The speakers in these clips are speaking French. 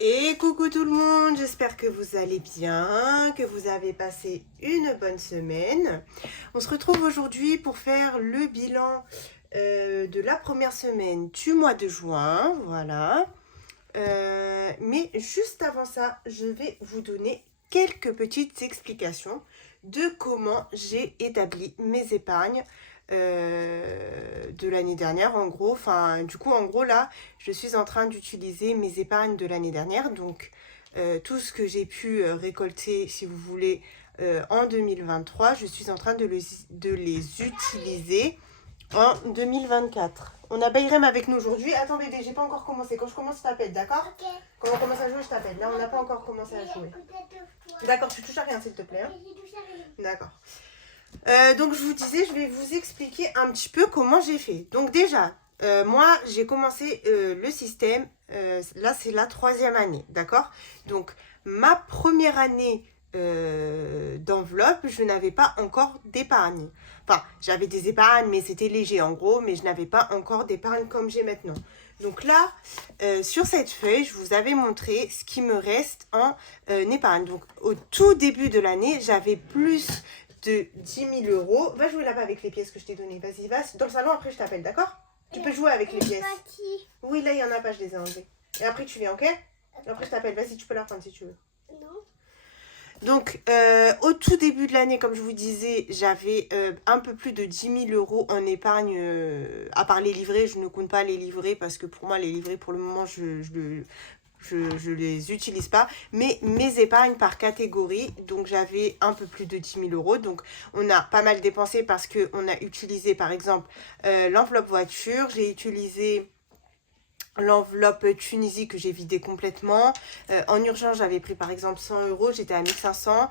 Et coucou tout le monde, j'espère que vous allez bien, que vous avez passé une bonne semaine. On se retrouve aujourd'hui pour faire le bilan de la première semaine du mois de juin, voilà. Mais juste avant ça, je vais vous donner quelques petites explications de comment j'ai établi mes épargnes de l'année dernière en gros. Enfin, du coup, en gros, là, je suis en train d'utiliser mes épargnes de l'année dernière. Donc, tout ce que j'ai pu récolter, si vous voulez, en 2023, je suis en train de les utiliser en 2024. On a Bayrem avec nous aujourd'hui. Attends bébé, j'ai pas encore commencé. Quand je commence, je t'appelle, d'accord? Ok. Quand on commence à jouer, je t'appelle. Là, on n'a pas encore commencé à jouer. D'accord, tu touches à rien, s'il te plaît. Hein? D'accord. Donc je vous disais, je vais vous expliquer un petit peu comment j'ai fait. Donc déjà, moi j'ai commencé le système, là c'est la 3e année, d'accord? Donc ma première année d'enveloppe, je n'avais pas encore d'épargne. Enfin, j'avais des épargnes, mais c'était léger en gros, mais je n'avais pas encore d'épargne comme j'ai maintenant. Donc là, sur cette feuille, je vous avais montré ce qui me reste en épargne. Donc au tout début de l'année, j'avais plus de 10 000 euros. Va jouer là-bas avec les pièces que je t'ai données. Vas-y, va dans le salon, après je t'appelle, d'accord? Tu peux jouer avec les pièces. Oui, là, il n'y en a pas, je les ai enlevées. Et après, tu viens, ok? Et après, je t'appelle. Vas-y, tu peux la prendre si tu veux. Non. Donc, au tout début de l'année, comme je vous disais, j'avais un peu plus de 10 000 euros en épargne, à part les livrets. Je ne compte pas les livrets parce que pour moi, les livrets, pour le moment, je les utilise pas, mais mes épargnes par catégorie, donc j'avais un peu plus de 10 000 euros, donc on a pas mal dépensé parce qu'on a utilisé par exemple l'enveloppe voiture, j'ai utilisé l'enveloppe Tunisie que j'ai vidée complètement. En urgence, j'avais pris par exemple 100 euros, j'étais à 1500.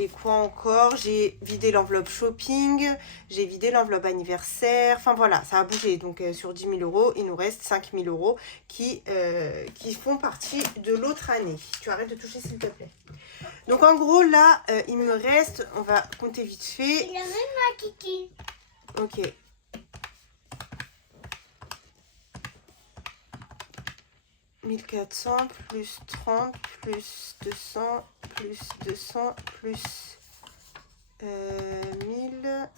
Et quoi encore? J'ai vidé l'enveloppe shopping, j'ai vidé l'enveloppe anniversaire. Enfin voilà, ça a bougé. Donc sur 10 000 euros, il nous reste 5 000 euros qui font partie de l'autre année. Tu arrêtes de toucher s'il te plaît. Donc en gros là, il me reste, on va compter vite fait. Il a même ma kiki. Ok. 1400 plus 30 plus 200 plus 200 plus 1000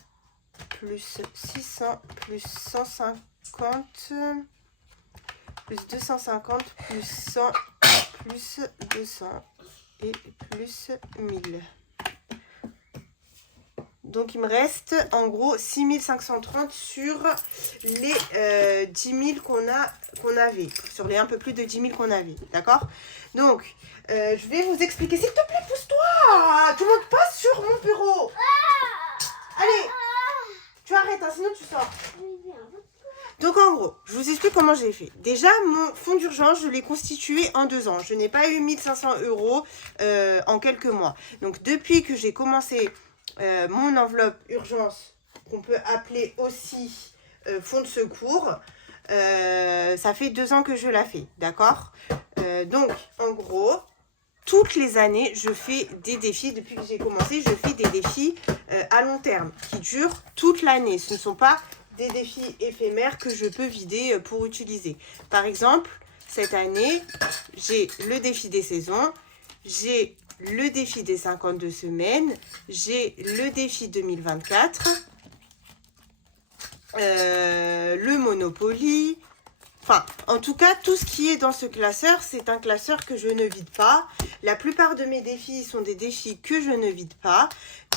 plus 600 plus 150 plus 250 plus 100 plus 200 et plus 1000. Donc il me reste en gros 6530 sur les 10 000 qu'on avait, sur les un peu plus de 10 000 qu'on avait, d'accord? Donc je vais vous expliquer, s'il te plaît, pousse-toi, tu montes pas sur mon bureau. Allez, tu arrêtes, hein, sinon tu sors. Donc en gros, je vous explique comment j'ai fait. Déjà, mon fonds d'urgence, je l'ai constitué en 2 ans. Je n'ai pas eu 1500 euros en quelques mois. Donc depuis que j'ai commencé mon enveloppe urgence, qu'on peut appeler aussi fonds de secours, ça fait 2 ans que je la fais, d'accord? Donc en gros, toutes les années, je fais des défis. Depuis que j'ai commencé, je fais des défis à long terme qui durent toute l'année. Ce ne sont pas des défis éphémères que je peux vider pour utiliser. Par exemple, cette année, j'ai le défi des saisons, j'ai le défi des 52 semaines, j'ai le défi 2024, le Monopoly. Enfin, en tout cas, tout ce qui est dans ce classeur, c'est un classeur que je ne vide pas. La plupart de mes défis sont des défis que je ne vide pas.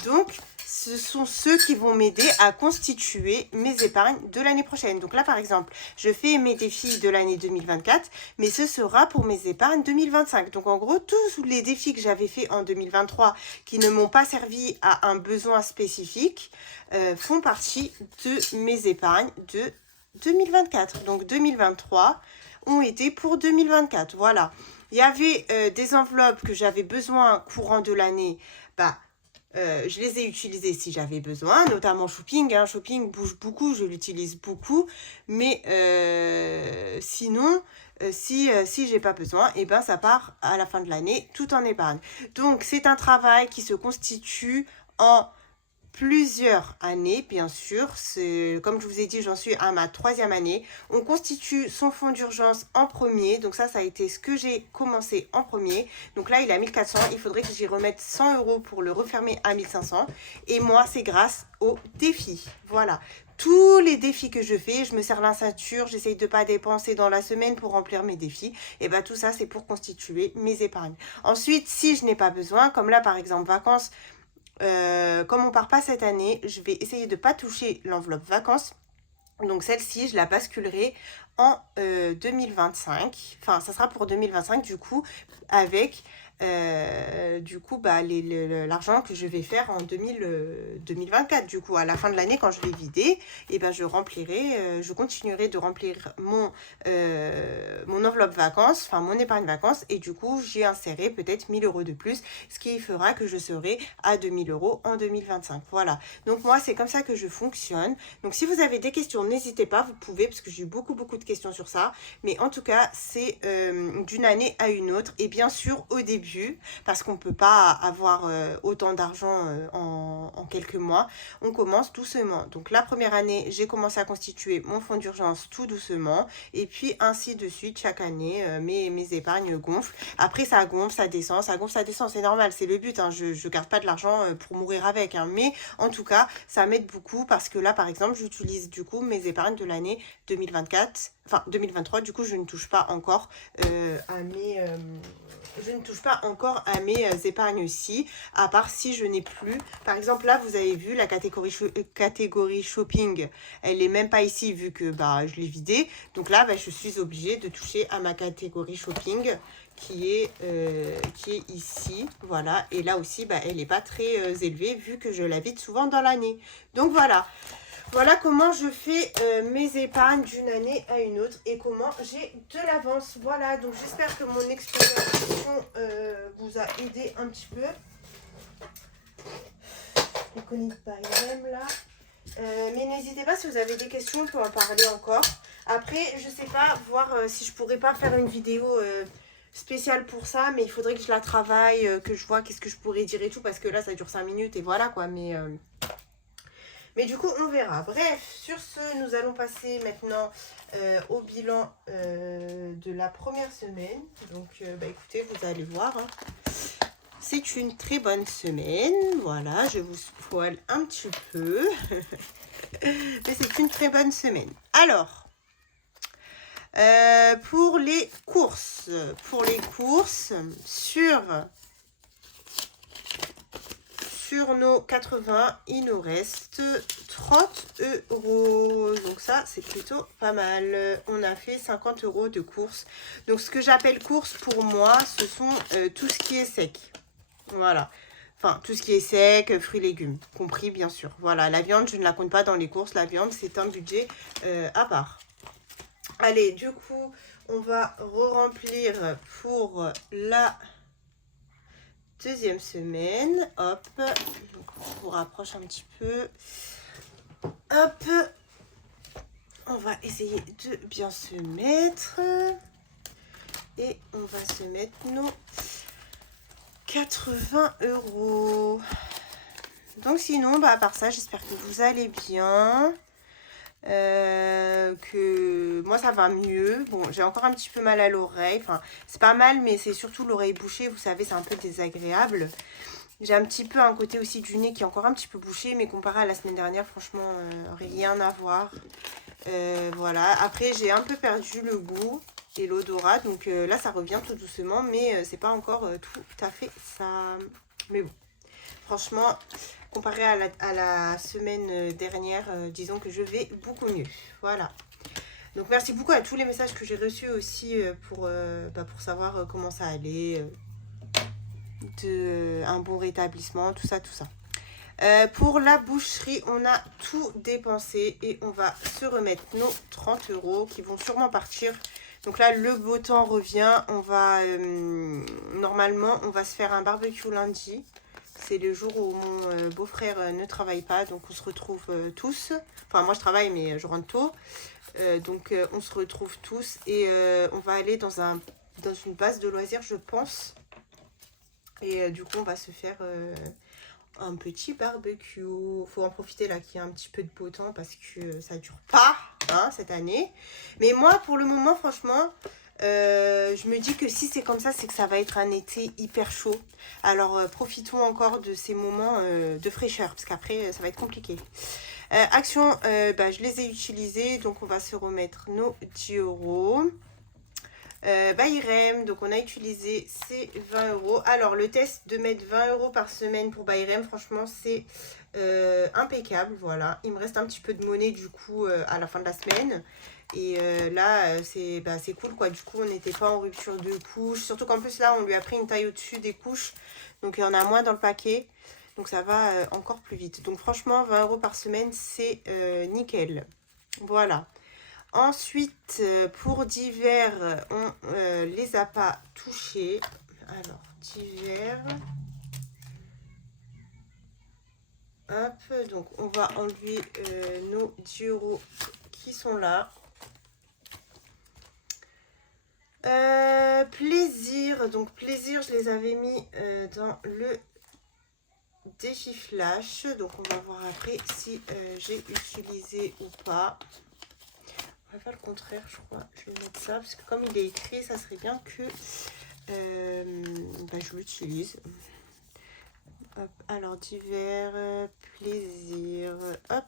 Donc, ce sont ceux qui vont m'aider à constituer mes épargnes de l'année prochaine. Donc là, par exemple, je fais mes défis de l'année 2024, mais ce sera pour mes épargnes 2025. Donc en gros, tous les défis que j'avais fait en 2023 qui ne m'ont pas servi à un besoin spécifique font partie de mes épargnes de 2024. Donc 2023 ont été pour 2024. Voilà. Il y avait des enveloppes que j'avais besoin courant de l'année. Je les ai utilisées si j'avais besoin, notamment shopping. Shopping bouge beaucoup, je l'utilise beaucoup. Mais sinon, si j'ai pas besoin, et ben ça part à la fin de l'année tout en épargne. Donc c'est un travail qui se constitue en plusieurs années, bien sûr. Comme je vous ai dit, j'en suis à ma 3e année. On constitue son fonds d'urgence en premier. Donc ça a été ce que j'ai commencé en premier. Donc là, il est à 1400. Il faudrait que j'y remette 100 € pour le refermer à 1500. Et moi, c'est grâce au défi. Voilà. Tous les défis que je fais, je me serre la ceinture, j'essaye de ne pas dépenser dans la semaine pour remplir mes défis. Et bien tout ça, c'est pour constituer mes épargnes. Ensuite, si je n'ai pas besoin, comme là par exemple vacances, comme on part pas cette année, je vais essayer de ne pas toucher l'enveloppe vacances. Donc celle-ci, je la basculerai en 2025. Enfin, ça sera pour 2025 du coup, avec l'argent que je vais faire en 2024. Du coup, à la fin de l'année, quand je vais vider, et ben, je continuerai de remplir mon enveloppe vacances, enfin mon épargne vacances, et du coup, j'y insérerai peut-être 1000 € de plus, ce qui fera que je serai à 2000 € en 2025. Voilà. Donc moi, c'est comme ça que je fonctionne. Donc si vous avez des questions, n'hésitez pas, vous pouvez, parce que j'ai eu beaucoup de questions sur ça. Mais en tout cas, c'est d'une année à une autre. Et bien sûr, au début, parce qu'on ne peut pas avoir autant d'argent en quelques mois, on commence doucement. Donc la première année, j'ai commencé à constituer mon fonds d'urgence tout doucement. Et puis ainsi de suite, chaque année, mes épargnes gonflent. Après, ça gonfle, ça descend, ça gonfle, ça descend. C'est normal, c'est le but. Hein. Je ne garde pas de l'argent pour mourir avec. Hein. Mais en tout cas, ça m'aide beaucoup parce que là, par exemple, j'utilise du coup mes épargnes de l'année 2024, enfin 2023. Du coup, je ne touche pas encore à mes épargnes aussi, à part si je n'ai plus. Par exemple, là, vous avez vu la catégorie shopping, elle est même pas ici vu que je l'ai vidée. Donc là, je suis obligée de toucher à ma catégorie shopping qui est ici. Voilà. Et là aussi, elle n'est pas très élevée vu que je la vide souvent dans l'année. Donc voilà. Voilà comment je fais mes épargnes d'une année à une autre et comment j'ai de l'avance. Voilà, donc j'espère que mon explication vous a aidé un petit peu. Je ne connais pas même là. Mais n'hésitez pas si vous avez des questions, on peut en parler encore. Après, je sais pas, voir si je pourrais pas faire une vidéo spéciale pour ça, mais il faudrait que je la travaille, que je vois qu'est-ce que je pourrais dire et tout, parce que là, ça dure 5 minutes et voilà quoi, mais du coup, on verra. Bref, sur ce, nous allons passer maintenant au bilan de la première semaine. Donc, écoutez, vous allez voir. Hein. C'est une très bonne semaine. Voilà, je vous spoil un petit peu. Mais c'est une très bonne semaine. Alors, pour les courses, sur nos 80, il nous reste 30 €. Donc ça, c'est plutôt pas mal. On a fait 50 € de courses. Donc ce que j'appelle courses pour moi, ce sont tout ce qui est sec. Voilà. Enfin, tout ce qui est sec, fruits, légumes, compris bien sûr. Voilà, la viande, je ne la compte pas dans les courses. La viande, c'est un budget à part. Allez, du coup, on va re-remplir pour la deuxième semaine. Hop, donc on vous rapproche un petit peu. Hop, on va essayer de bien se mettre. Et on va se mettre nos 80 €. Donc sinon, à part ça, j'espère que vous allez bien. Que moi ça va mieux. Bon, j'ai encore un petit peu mal à l'oreille. Enfin, c'est pas mal, mais c'est surtout l'oreille bouchée. Vous savez, c'est un peu désagréable. J'ai un petit peu un côté aussi du nez qui est encore un petit peu bouché, mais comparé à la semaine dernière, franchement, rien à voir. Voilà. Après, j'ai un peu perdu le goût et l'odorat, donc là, ça revient tout doucement, mais c'est pas encore tout à fait ça. Mais bon, franchement, comparé à la semaine dernière, disons que je vais beaucoup mieux. Voilà. Donc merci beaucoup à tous les messages que j'ai reçus aussi pour savoir comment ça allait, un bon rétablissement, tout ça. Pour la boucherie, on a tout dépensé et on va se remettre nos 30 € qui vont sûrement partir. Donc là, le beau temps revient. On va normalement, on va se faire un barbecue lundi. C'est le jour où mon beau-frère ne travaille pas, donc on se retrouve tous. Enfin, moi je travaille, mais je rentre tôt. Donc on se retrouve tous et on va aller dans une base de loisirs, je pense. Et du coup, on va se faire un petit barbecue. Faut en profiter là qu'il y a un petit peu de beau temps parce que ça dure pas hein, cette année. Mais moi pour le moment franchement je me dis que si c'est comme ça c'est que ça va être un été hyper chaud. Alors profitons encore de ces moments de fraîcheur parce qu'après ça va être compliqué. Action, je les ai utilisés donc on va se remettre nos 10 €. Bayrem, donc on a utilisé ces 20 €. Alors le test de mettre 20 € par semaine pour Bayrem, franchement c'est impeccable. Voilà, il me reste un petit peu de monnaie du coup à la fin de la semaine. Et là c'est cool quoi, du coup on n'était pas en rupture de couche. Surtout qu'en plus là on lui a pris une taille au-dessus des couches. Donc il y en a moins dans le paquet. Donc ça va encore plus vite. Donc franchement 20 € par semaine c'est nickel. Voilà. Ensuite, pour divers, on les a pas touchés. Alors, divers. Hop, donc on va enlever nos 10 € qui sont là. Plaisir, donc plaisir, je les avais mis dans le défi flash. Donc on va voir après si j'ai utilisé ou pas. On va faire le contraire, je crois. Je vais mettre ça parce que comme il est écrit, ça serait bien que je l'utilise. Hop, alors divers, plaisir, hop,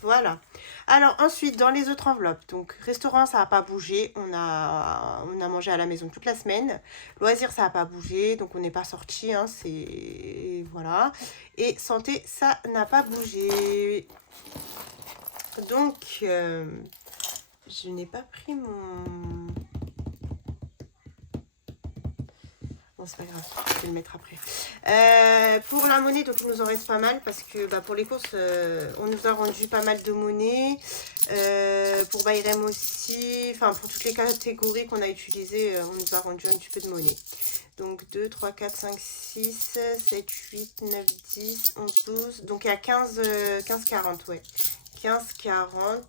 voilà. Alors ensuite, dans les autres enveloppes, donc restaurant, ça n'a pas bougé. On a mangé à la maison toute la semaine. Loisirs, ça n'a pas bougé, donc on n'est pas sorti. Hein, c'est voilà. Et santé, ça n'a pas bougé. Donc je n'ai pas pris mon... Bon, c'est pas grave, je vais le mettre après. Pour la monnaie, donc il nous en reste pas mal parce que pour les courses, on nous a rendu pas mal de monnaie. Pour Bayrem aussi, enfin pour toutes les catégories qu'on a utilisées, on nous a rendu un petit peu de monnaie. Donc 2, 3, 4, 5, 6, 7, 8, 9, 10, 11, 12. Donc il y a 15, 40, ouais. 15, 40.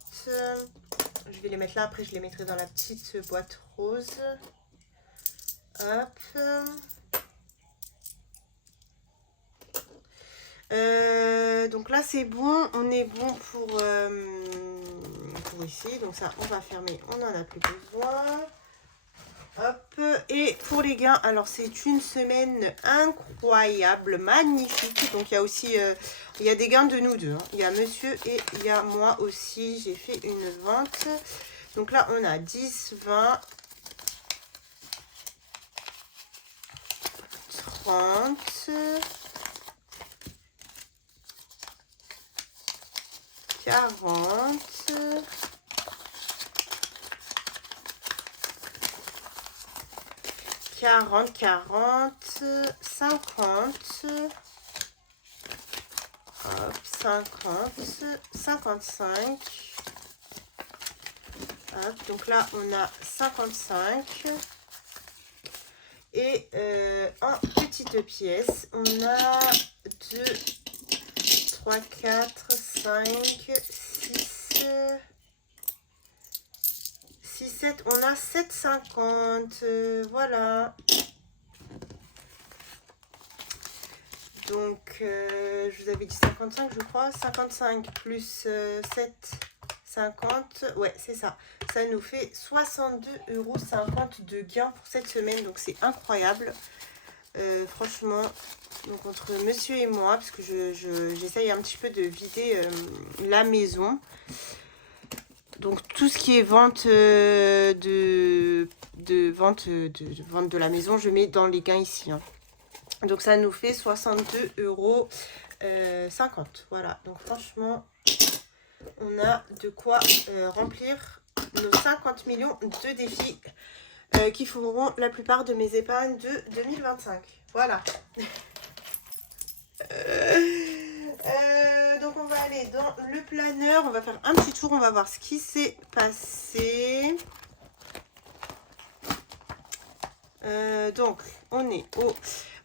Je vais les mettre là, après je les mettrai dans la petite boîte rose. Hop. Donc là c'est bon, on est bon pour ici. Donc ça on va fermer, on n'en a plus besoin. Hop, et pour les gains, alors c'est une semaine incroyable, magnifique. Donc il y a aussi, il y a des gains de nous deux. Hein. Il y a monsieur et il y a moi aussi. J'ai fait une vente. Donc là on a 10, 20, 30, 40, 40, 40, 50, hop, 50, 55, hop, donc là on a 55, et en petites pièces, on a 2, 3, 4, 5, 6, 6, 7, on a 7,50, voilà. Donc, je vous avais dit 55, je crois. 55 plus 7, 50. Ouais, c'est ça. Ça nous fait 62,50 € de gain pour cette semaine. Donc, c'est incroyable. Franchement, donc entre monsieur et moi, parce que j'essaye un petit peu de vider la maison. Donc tout ce qui est vente vente de la maison, je mets dans les gains ici. Hein. Donc ça nous fait 62,50 €. Voilà, donc franchement, on a de quoi remplir nos 50 millions de défis qui feront la plupart de mes épargnes de 2025. Voilà. Donc on va aller dans le planeur, on va faire un petit tour, on va voir ce qui s'est passé. Donc on est au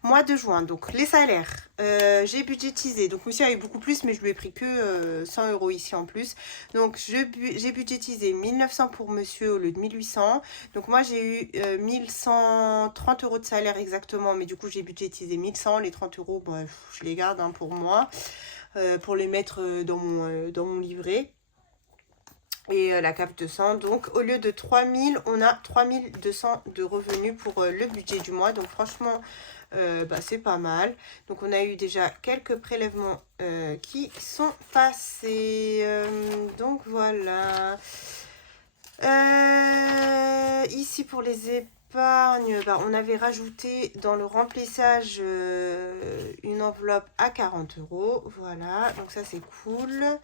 Mois de juin, donc les salaires. J'ai budgétisé. Donc monsieur a eu beaucoup plus, mais je lui ai pris que 100 € ici en plus. Donc j'ai budgétisé 1900 pour monsieur au lieu de 1800. Donc moi j'ai eu 1130 € de salaire exactement, mais du coup j'ai budgétisé 1100. Les 30 €, bon, je les garde hein, pour moi, pour les mettre dans mon livret. Et la CAF 200, donc au lieu de 3000, on a 3200 de revenus pour le budget du mois. Donc franchement, c'est pas mal. Donc on a eu déjà quelques prélèvements qui sont passés. Donc voilà. Ici pour les épargnes, on avait rajouté dans le remplissage une enveloppe à 40 €. Voilà, donc ça c'est cool.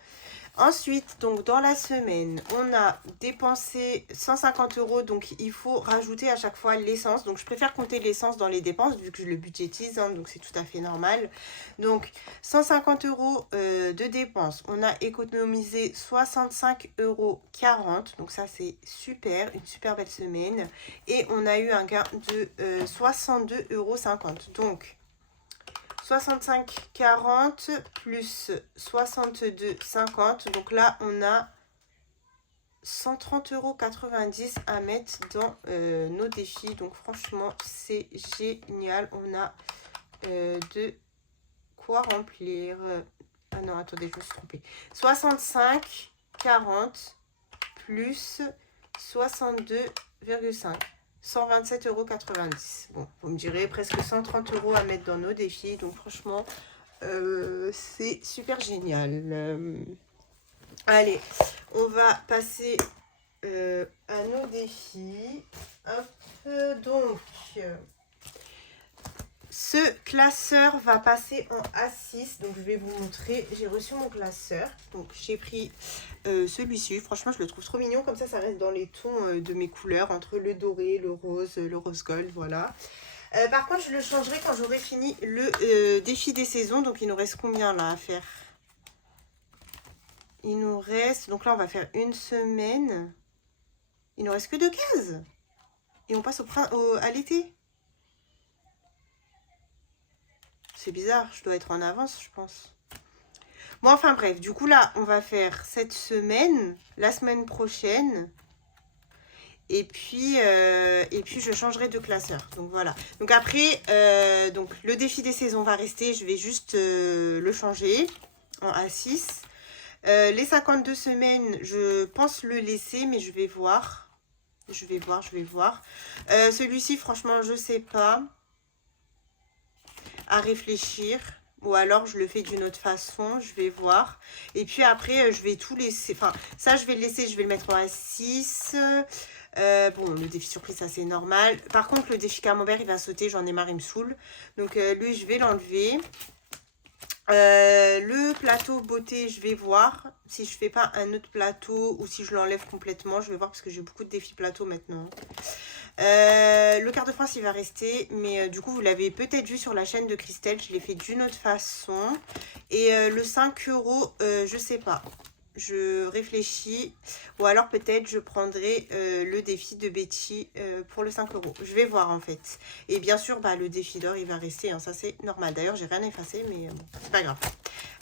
Ensuite, donc dans la semaine, on a dépensé 150 €, donc il faut rajouter à chaque fois l'essence. Donc je préfère compter l'essence dans les dépenses vu que je le budgétise, hein, donc c'est tout à fait normal. Donc 150 € de dépenses, on a économisé 65,40 €, donc ça c'est super, une super belle semaine. Et on a eu un gain de 62,50 €. Donc 65,40 plus 62,50. Donc là, on a 130,90 € à mettre dans nos défis. Donc franchement, c'est génial. On a de quoi remplir. Ah non, attendez, je me suis trompée. 65,40 plus 62,5. 127,90 €. Bon, vous me direz presque 130 € à mettre dans nos défis. Donc franchement, c'est super génial. Allez, on va passer à nos défis. Hop, donc, ce classeur va passer en A6. Donc je vais vous montrer. J'ai reçu mon classeur. Donc j'ai pris celui-ci. Franchement, je le trouve trop mignon. Comme ça reste dans les tons de mes couleurs, entre le doré, le rose gold. Voilà. Par contre, je le changerai quand j'aurai fini le défi des saisons. Donc il nous reste combien là à faire? Il nous reste... Donc là, on va faire une semaine. Il nous reste que 2 cases. Et on passe à l'été. C'est bizarre, je dois être en avance, je pense. Bon, enfin bref, du coup là, on va faire cette semaine, la semaine prochaine. Et puis je changerai de classeur. Donc voilà. Donc après, donc, le défi des saisons va rester. Je vais juste le changer en A6. Les 52 semaines, je pense le laisser, mais je vais voir. Je vais voir. Celui-ci, franchement, je sais pas. À réfléchir, ou alors je le fais d'une autre façon, je vais voir. Et puis après je vais tout laisser, enfin ça je vais le laisser, je vais le mettre en A6. Bon, le défi surprise, ça c'est normal. Par contre le défi camembert il va sauter, j'en ai marre, il me saoule. Donc lui je vais l'enlever. Le plateau beauté, je vais voir si je fais pas un autre plateau ou si je l'enlève complètement. Je vais voir parce que j'ai beaucoup de défis plateau maintenant. Le quart de France il va rester, mais du coup vous l'avez peut-être vu sur la chaîne de Christelle, je l'ai fait d'une autre façon. Et le 5 €, je sais pas, je réfléchis, ou alors peut-être je prendrai le défi de Betty pour le 5 €. Je vais voir en fait. Et bien sûr le défi d'or il va rester, hein, ça c'est normal. D'ailleurs j'ai rien effacé, mais bon, c'est pas grave.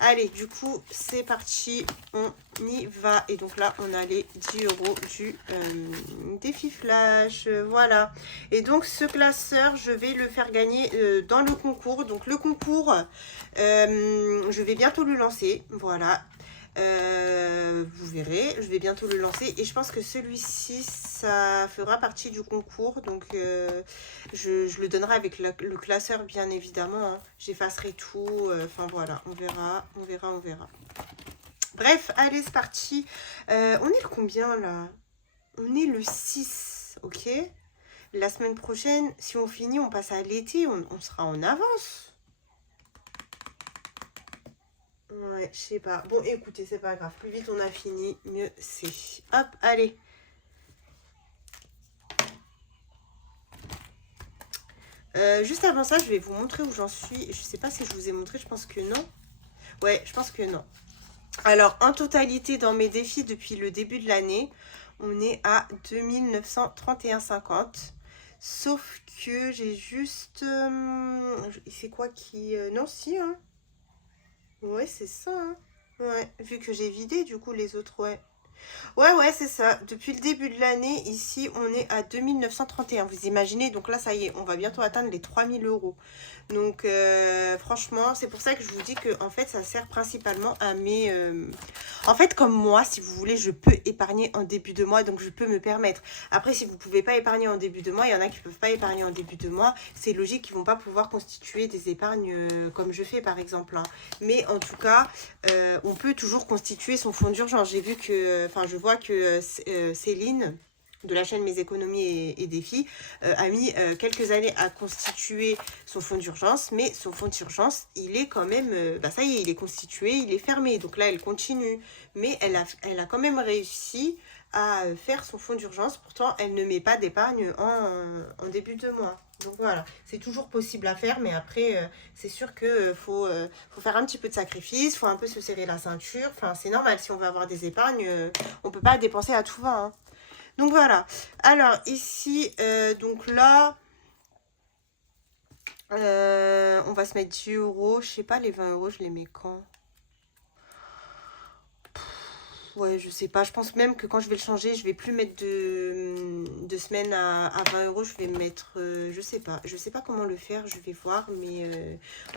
Allez, du coup c'est parti, on y va. Et donc là on a les 10 € du défi flash, voilà. Et donc ce classeur je vais le faire gagner dans le concours. Donc le concours je vais bientôt le lancer, voilà. Vous verrez, je vais bientôt le lancer. Et je pense que celui-ci ça fera partie du concours. Donc je le donnerai avec le classeur bien évidemment, hein. J'effacerai tout, enfin voilà, on verra. Bref, allez c'est parti. On est le combien là? On est le 6, ok. La semaine prochaine, si on finit, on passe à l'été, on sera en avance. Ouais, je sais pas. Bon, écoutez, c'est pas grave. Plus vite on a fini, mieux c'est. Hop, allez. Juste avant ça, je vais vous montrer où j'en suis. Je sais pas si je vous ai montré, je pense que non. Ouais, je pense que non. Alors, en totalité, dans mes défis depuis le début de l'année, on est à 2931,50. Sauf que j'ai juste... c'est quoi qui... non, si, hein. Ouais, c'est ça, hein. Ouais, vu que j'ai vidé, du coup, les autres, ouais. Ouais, c'est ça. Depuis le début de l'année, ici, on est à 2931. Vous imaginez? Donc là, ça y est, on va bientôt atteindre les 3000 euros. Donc, franchement, c'est pour ça que je vous dis que, en fait, ça sert principalement à mes... En fait, comme moi, si vous voulez, je peux épargner en début de mois, donc je peux me permettre. Après, si vous ne pouvez pas épargner en début de mois, il y en a qui ne peuvent pas épargner en début de mois. C'est logique qu'ils ne vont pas pouvoir constituer des épargnes comme je fais, par exemple, hein. Mais en tout cas, on peut toujours constituer son fonds d'urgence. J'ai vu que... Enfin, je vois que Céline de la chaîne Mes économies et défis a mis quelques années à constituer son fonds d'urgence, mais son fonds d'urgence, il est quand même, ça y est, il est constitué, il est fermé, donc là, elle continue, mais elle a quand même réussi à faire son fonds d'urgence, pourtant, elle ne met pas d'épargne en début de mois. Donc voilà, c'est toujours possible à faire, mais après, c'est sûr que faut faire un petit peu de sacrifice, faut un peu se serrer la ceinture, enfin, c'est normal, si on veut avoir des épargnes, on peut pas dépenser à tout va, hein. Donc voilà. Alors ici, donc là, on va se mettre 10 euros. Je sais pas, les 20 euros, je les mets quand? Ouais, je sais pas. Je pense même que quand je vais le changer, je vais plus mettre de semaine à 20 euros. Je vais mettre, je sais pas. Je sais pas comment le faire. Je vais voir. Mais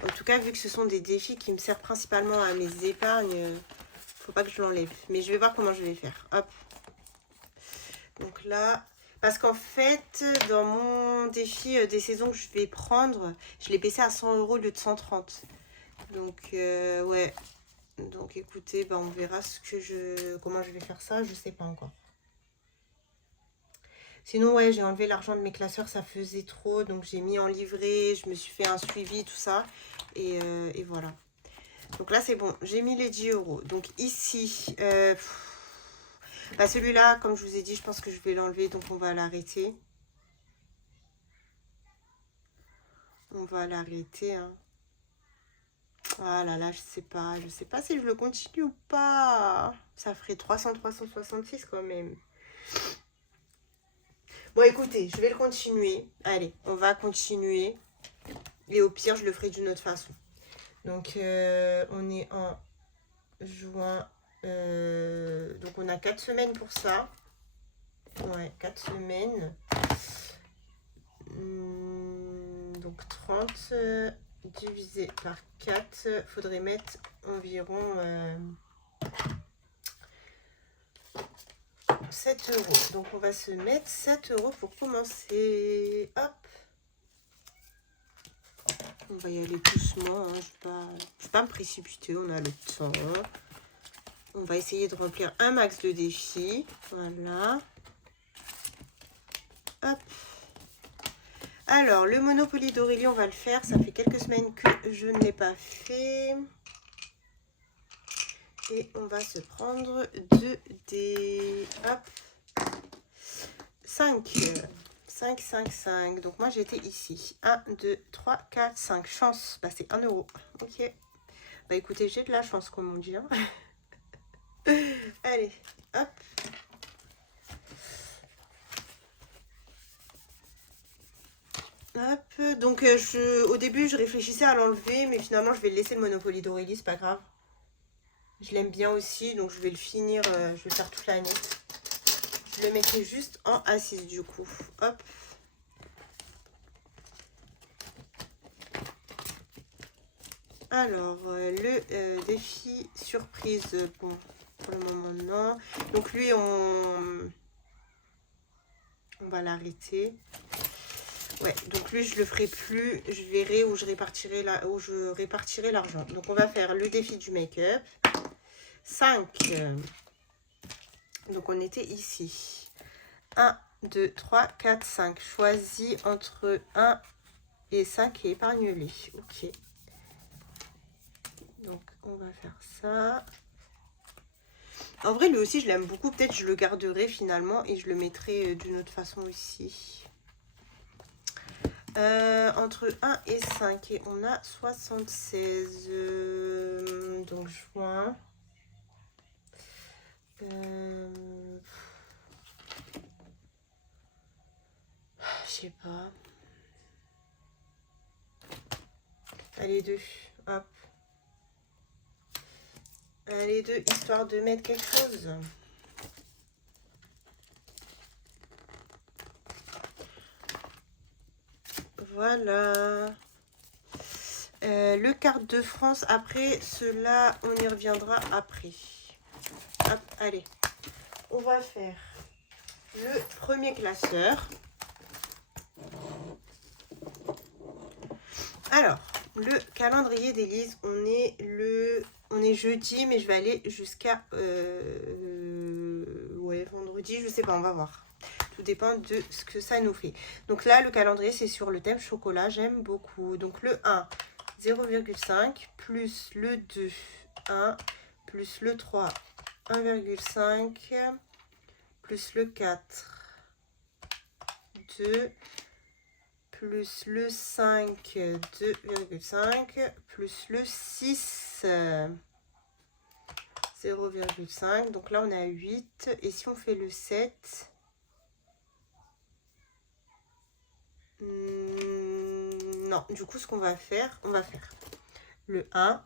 en tout cas, vu que ce sont des défis qui me servent principalement à mes épargnes, faut pas que je l'enlève. Mais je vais voir comment je vais faire. Hop. Donc là, parce qu'en fait, dans mon défi des saisons que je vais prendre, je l'ai baissé à 100 euros au lieu de 130. Donc, ouais. Donc, écoutez, on verra comment je vais faire ça. Je sais pas encore. Sinon, ouais, j'ai enlevé l'argent de mes classeurs. Ça faisait trop. Donc, j'ai mis en livret. Je me suis fait un suivi, tout ça. Et voilà. Donc là, c'est bon. J'ai mis les 10 euros. Donc, ici... celui-là, comme je vous ai dit, je pense que je vais l'enlever, donc on va l'arrêter. On va l'arrêter, hein. Ah là là, je sais pas si je le continue ou pas. Ça ferait 366 quand même. Bon, écoutez, je vais le continuer. Allez, on va continuer. Et au pire, je le ferai d'une autre façon. Donc, on est en juin. Donc, on a 4 semaines pour ça. Ouais, 4 semaines. Donc 30 divisé par 4, faudrait mettre environ 7 euros. Donc on va se mettre 7 euros pour commencer. Hop. On va y aller doucement, hein. Je vais pas me précipiter, on a le temps. On va essayer de remplir un max de défis. Voilà. Hop. Alors, le Monopoly d'Aurélie, on va le faire. Ça fait quelques semaines que je ne l'ai pas fait. Et on va se prendre 2 dés. Hop. 5. 5, 5, 5. Donc, moi, j'étais ici. 1, 2, 3, 4, 5. Chance. C'est 1 euro. Ok. Écoutez, j'ai de la chance, comme on dit, hein. Allez. Hop. Hop, donc au début je réfléchissais à l'enlever, mais finalement je vais le laisser le Monopoly d'Aurélie, c'est pas grave. Je l'aime bien aussi, donc je vais le finir, je vais le faire toute l'année. Je le mettrai juste en assise du coup. Hop. Alors, le défi surprise, bon, pour le moment non. Donc lui, on va l'arrêter. Ouais, donc lui, je le ferai plus. Je verrai où je répartirai l'argent. Donc, on va faire le défi du make-up. 5. Donc, on était ici. 1, 2, 3, 4, 5. Choisis entre 1 et 5 et épargne-les. Ok. Donc, on va faire ça. En vrai, lui aussi, je l'aime beaucoup. Peut-être je le garderai finalement et je le mettrai d'une autre façon aussi. Entre 1 et 5 et on a 76 donc juin Je sais pas. Allez, 2. Hop. Allez, 2, histoire de mettre quelque chose. Voilà. Le carte de France, après, cela, on y reviendra après. Hop, allez. On va faire le premier classeur. Alors, le calendrier d'Élise, on est jeudi, mais je vais aller jusqu'à ouais, vendredi, je sais pas, on va voir. Tout dépend de ce que ça nous fait. Donc là, le calendrier, c'est sur le thème chocolat, j'aime beaucoup. Donc le 1, 0,5, plus le 2, 1, plus le 3, 1,5, plus le 4, 2, plus le 5, 2,5, plus le 6, 0,5. Donc là, on a 8. Et si on fait le 7, non, du coup, ce qu'on va faire, on va faire le 1,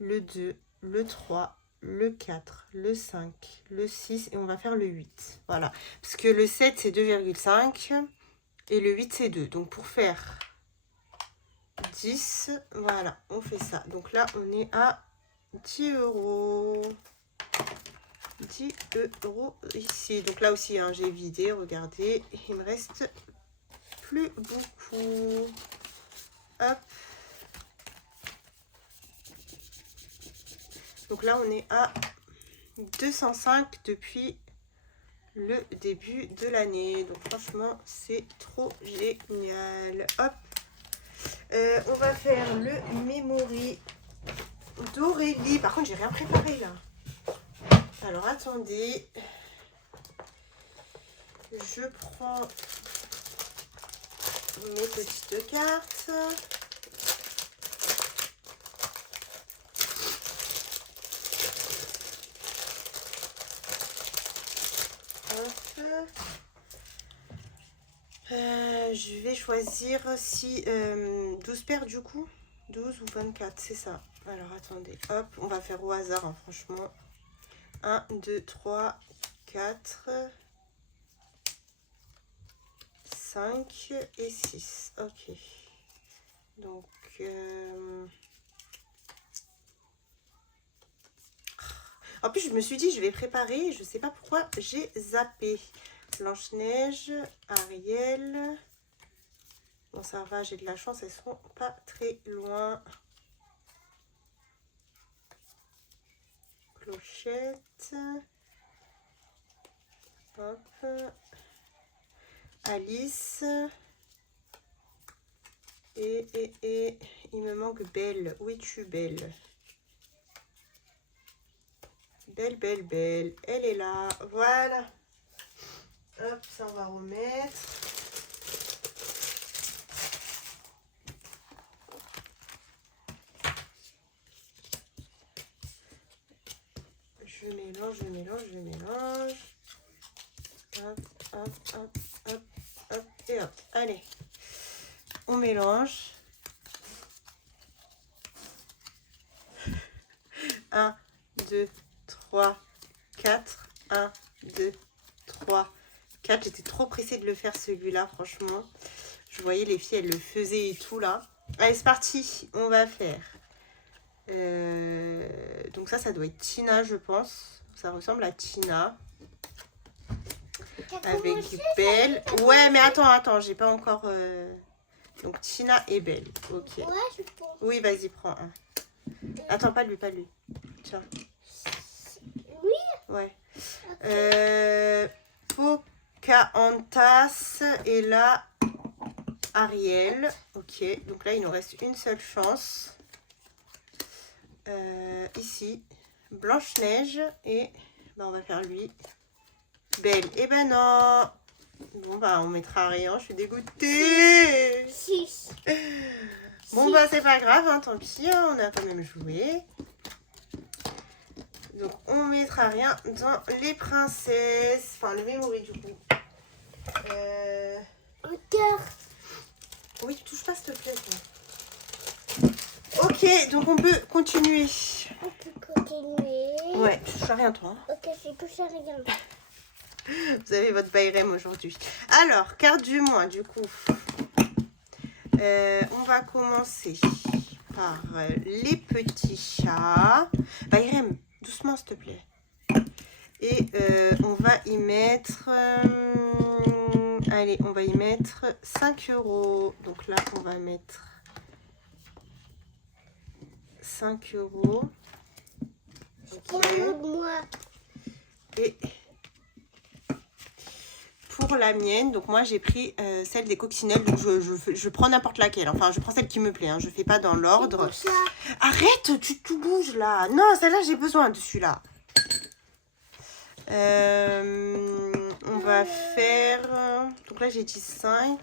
le 2, le 3, le 4, le 5, le 6 et on va faire le 8. Voilà. Parce que le 7, c'est 2,5 et le 8, c'est 2. Donc, pour faire 10, voilà, on fait ça. Donc là, on est à 10 €. 10 € ici. Donc là aussi, hein, j'ai vidé, regardez. Il me reste plus beaucoup. Hop. Donc là, on est à 205 depuis le début de l'année. Donc franchement, c'est trop génial. Hop. On va faire le memory d'Aurélie. Par contre, j'ai rien préparé là. Alors, attendez. Je prends mes petites cartes. Je vais choisir si 12 paires du coup. 12 ou 24, c'est ça. Alors, attendez. Hop, on va faire au hasard, hein, franchement. 1, 2, 3, 4, 5 et 6. Ok. Donc, en plus, je me suis dit, je vais préparer. Je sais pas pourquoi j'ai zappé. Blanche-Neige, Ariel. Bon, ça va, j'ai de la chance, elles sont pas très loin. Clochette. Hop. Alice. Et il me manque Belle. Où es-tu, Belle? Belle, belle, belle. Elle est là. Voilà. Hop, ça on va remettre. Je mélange, je mélange, je mélange. Hop, hop, hop, hop, hop, et hop. Allez, on mélange. 1, 2, 3, 4. 1, 2, 3, 4. J'étais trop pressée de le faire celui-là, franchement. Je voyais les filles, elles le faisaient et tout là. Allez, c'est parti. On va faire. Donc ça doit être Tina, je pense. Ça ressemble à Tina. Avec Belle. Ouais, mais attends, j'ai pas encore... Donc Tina et Belle. Ok. Oui, vas-y, prends un. Attends, pas lui. Tiens. Oui. Ouais. Pocahontas et là Ariel. Ok, donc là il nous reste une seule chance. Ici, Blanche-Neige et on va faire lui. Belle. Et ben non. Bon bah on mettra rien, je suis dégoûtée. 6. Bon bah c'est pas grave, hein, tant pis, hein, on a quand même joué. Donc on mettra rien dans les princesses. Enfin le memory du coup. Un cœur. pas, s'il te plaît. Ok, donc on peut continuer. On peut continuer. Ouais, tu touches à rien, toi. Hein. Ok, je touche à rien. Vous avez votre Bayrem aujourd'hui. Alors, carte du mois, du coup. On va commencer par les petits chats. Bayrem, doucement, s'il te plaît. Et on va y mettre... allez, on va y mettre 5 €. Donc là, on va mettre 5 €. Ok. Moi. Et pour la mienne, donc moi j'ai pris celle des coccinelles. Donc je prends n'importe laquelle. Enfin, je prends celle qui me plaît. Hein. Je fais pas dans l'ordre. Arrête, tu tout bouges là. Non, celle-là, j'ai besoin de celui-là. On va faire... donc là, j'ai dit 5.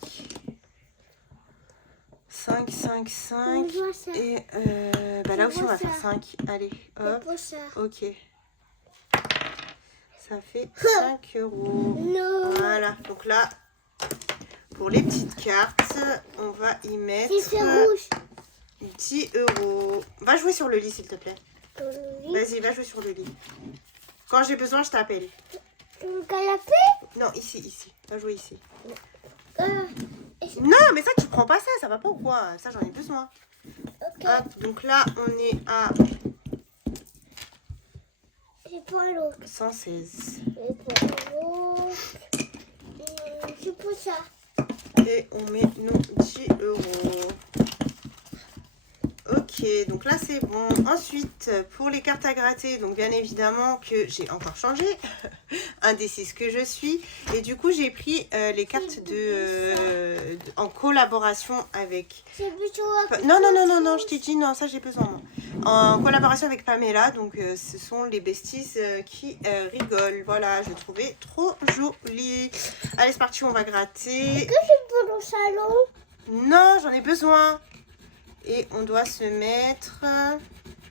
5, 5, 5. Et bah là aussi, on va faire 5. Allez, hop. Ok. Ça fait 5 €. Non. Voilà. Donc là, pour les petites cartes, on va y mettre C'est rouge. 10 €. Va jouer sur le lit, s'il te plaît. Vas-y, va jouer sur le lit. Quand j'ai besoin, je t'appelle. Le canapé? Non, ici, ici. Va jouer ici. Non, mais ça, tu prends pas ça. Ça va pas ou quoi? Ça, j'en ai besoin. ok. Hop, donc là, on est à C'est pour l'autre. 116. C'est pour l'autre. C'est pour ça. Et on met nos 10 €. Ok, donc là c'est bon. Ensuite, pour les cartes à gratter, donc bien évidemment que j'ai encore changé, indécise que je suis. Et du coup, j'ai pris les cartes en collaboration avec... Non, je t'ai dit non, ça j'ai besoin. Moi. En collaboration avec Pamela, donc ce sont les besties qui rigolent. Voilà, je trouvais trop joli. Allez, c'est parti, on va gratter. Est-ce que c'est pour le salon? Non, j'en ai besoin. Et on doit se mettre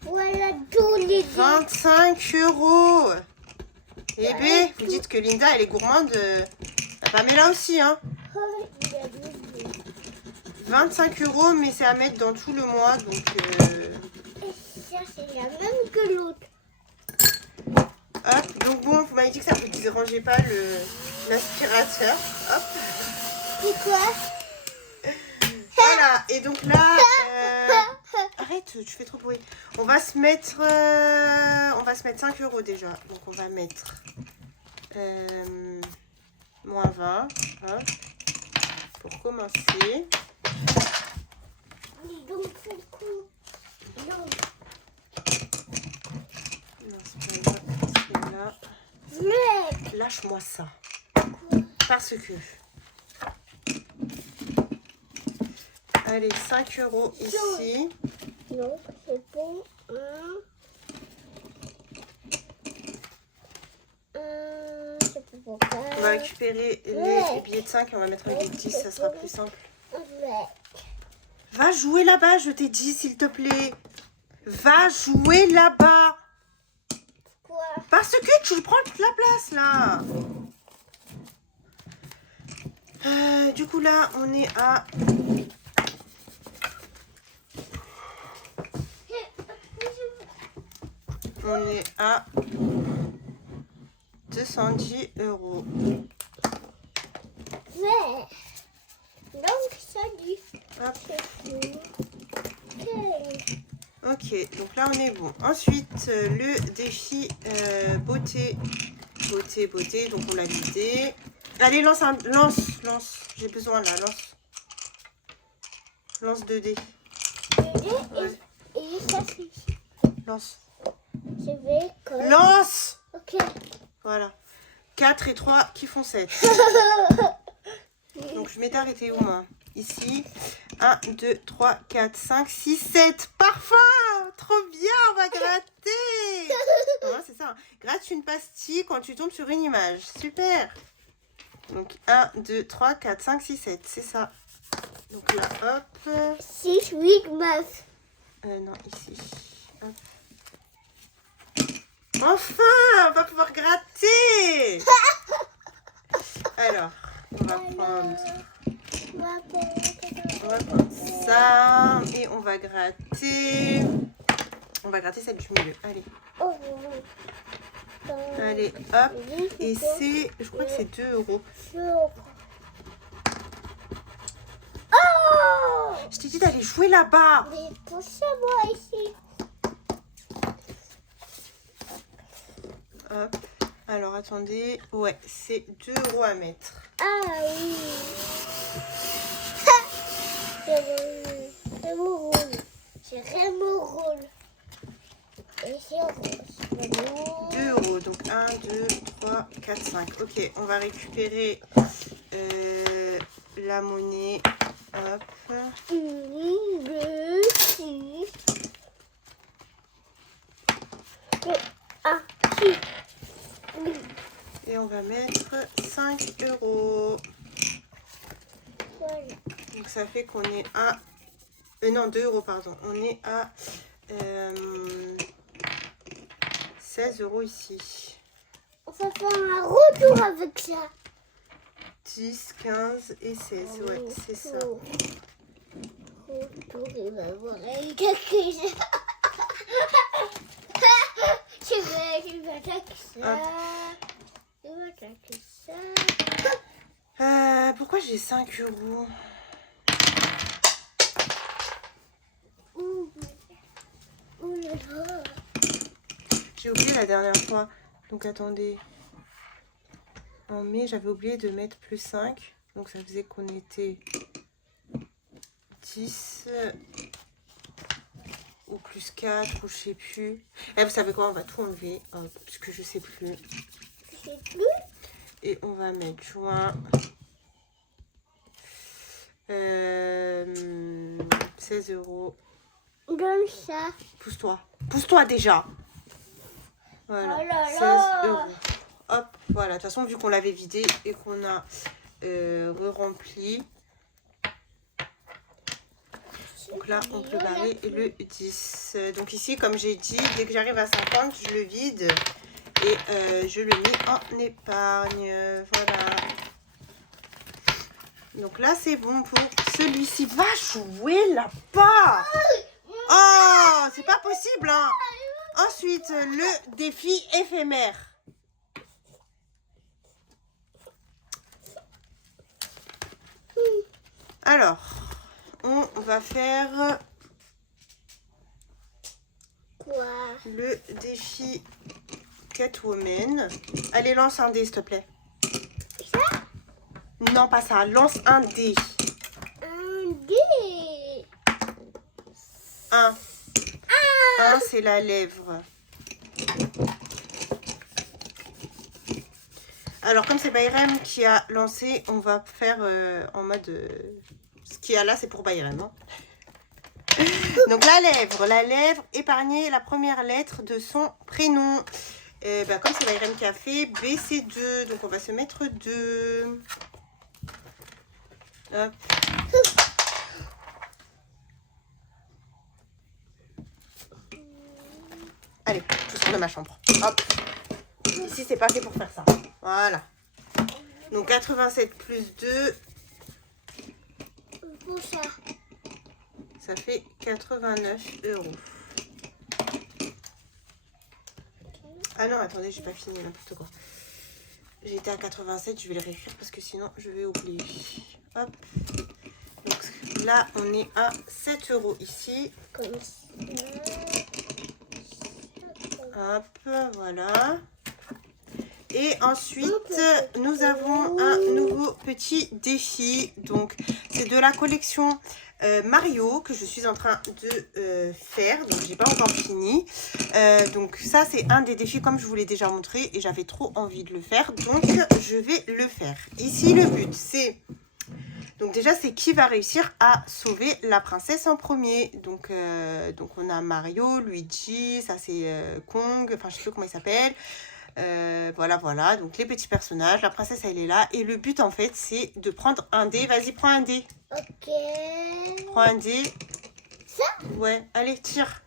Voilà tous les 25 €. Eh bien, vous dites que Linda, elle est gourmande. Pamela aussi, hein. 25 €, mais c'est à mettre dans tout le mois. Donc, Et ça, c'est la même que l'autre. hop. Donc bon, vous m'avez dit que ça ne vous dérangeait pas l'aspirateur. Hop. C'est quoi? Voilà. Et donc là... arrête, tu fais trop de bruit. On va se mettre 5 € déjà. Donc on va mettre moins 20. Hop. Pour commencer. Donc, c'est cool. Non. Non, c'est pas là. C'est là. Bleu. Lâche-moi ça. Parce que... Allez, 5 € ici. Non, c'est bon. C'est pour ça. On va récupérer les billets de 5 et on va mettre les 10, ça sera plus simple. Va jouer là-bas, je t'ai dit, s'il te plaît. Va jouer là-bas. Quoi? Parce que tu prends toute la place, là. Du coup, là, on est à... On est à 210 €. Ouais. Donc, ça dit. Hop. Ok. Ok, donc là on est bon. Ensuite, le défi beauté. Beauté. Donc on l'a vidé. Allez, lance. J'ai besoin là, lance. Lance 2D. Ouais. Et ça, c'est... Lance. Je vais coller. Lance. Ok. Voilà. 4 et 3 qui font 7. Donc je m'étais arrêtée où moi? Ici. 1, 2, 3, 4, 5, 6, 7. Parfum. Trop bien, on va gratter. Voilà, c'est ça. Gratte une pastille quand tu tombes sur une image. Super. Donc 1, 2, 3, 4, 5, 6, 7. C'est ça. Donc là, hop. 6, 8, 9. Non, ici. Hop. Enfin, on va pouvoir gratter. Alors, on va prendre ça. Et on va gratter. On va gratter celle du milieu. Allez. Allez, hop. Et c'est, je crois que c'est 2 euros. Je t'ai dit d'aller jouer là-bas. Mais pour ça, moi ici. Hop. Alors, attendez. Ouais, c'est 2 euros à mettre. Ah oui. C'est mon rôle. C'est vraiment rôle. Et c'est rose. 2 euros. Donc, 1, 2, 3, 4, 5. Ok, on va récupérer la monnaie. Hop. 1, 2, 6. 6. Et on va mettre 5 euros. Voilà. Donc, ça fait qu'on est à... non, 2 euros, pardon. On est à 16 euros ici. On va faire un retour avec ça. 10, 15 et 16. Ouais, c'est ça. Retour, il va voir quelque chose. Je vais attaquer ça. Je vais attaquer ça. Pourquoi j'ai 5 euros? Ouh là là. J'ai oublié la dernière fois. Donc attendez. En mai, j'avais oublié de mettre plus 5. Donc ça faisait qu'on était 10 ou plus 4 ou je sais plus. Et vous savez quoi? On va tout enlever. Parce que je sais plus. Je sais plus. Et on va mettre juin. 16 euros. Donne ça. Pousse-toi. Pousse-toi déjà. Voilà. Oh là 16 là. euros. Hop, voilà. De toute façon, vu qu'on l'avait vidé et qu'on a re-rempli. Donc là, on peut barrer le 10. Donc ici, comme j'ai dit, dès que j'arrive à 50, je le vide. Et je le mets en épargne. Voilà. Donc là, c'est bon pour celui-ci. Va jouer là-bas. Oh, c'est pas possible, hein. Ensuite, le défi éphémère. Alors, on va faire Quoi? le défi Catwoman. Allez, lance un dé, s'il te plaît. Ça? Non, pas ça. Lance un dé. Un dé. 1. 1, c'est la lèvre. Alors, comme c'est Bayrem qui a lancé, on va faire en mode... ce qu'il y a là, c'est pour Bayrem. Hein. Donc, la lèvre, épargner la première lettre de son prénom. Et ben, comme c'est Bayrem qui a fait, B, c'est 2. Donc, on va se mettre 2. Hop. Allez, je sors de ma chambre. Hop. Ici, c'est pas fait pour faire ça. Voilà. Donc, 87 plus 2. Pour ça. Ça fait 89 euros. Ah non, attendez, j'ai pas fini, n'importe quoi. J'étais à 87, je vais le réécrire parce que sinon, je vais oublier. Hop. Donc là, on est à 7 euros ici. Comme ça. Hop, voilà. Et ensuite, nous avons un nouveau petit défi. Donc, c'est de la collection Mario que je suis en train de faire. Donc, j'ai pas encore fini. Donc, ça, c'est un des défis comme je vous l'ai déjà montré. Et j'avais trop envie de le faire. Donc, je vais le faire. Ici, le but, c'est... Donc, déjà, c'est qui va réussir à sauver la princesse en premier. Donc on a Mario, Luigi, ça c'est Kong. Enfin, je sais plus comment il s'appelle. Voilà, donc les petits personnages, la princesse elle est là et le but en fait c'est de prendre un dé, vas-y prends un dé. Ok. Prends un dé. Ça? Ouais, allez tire.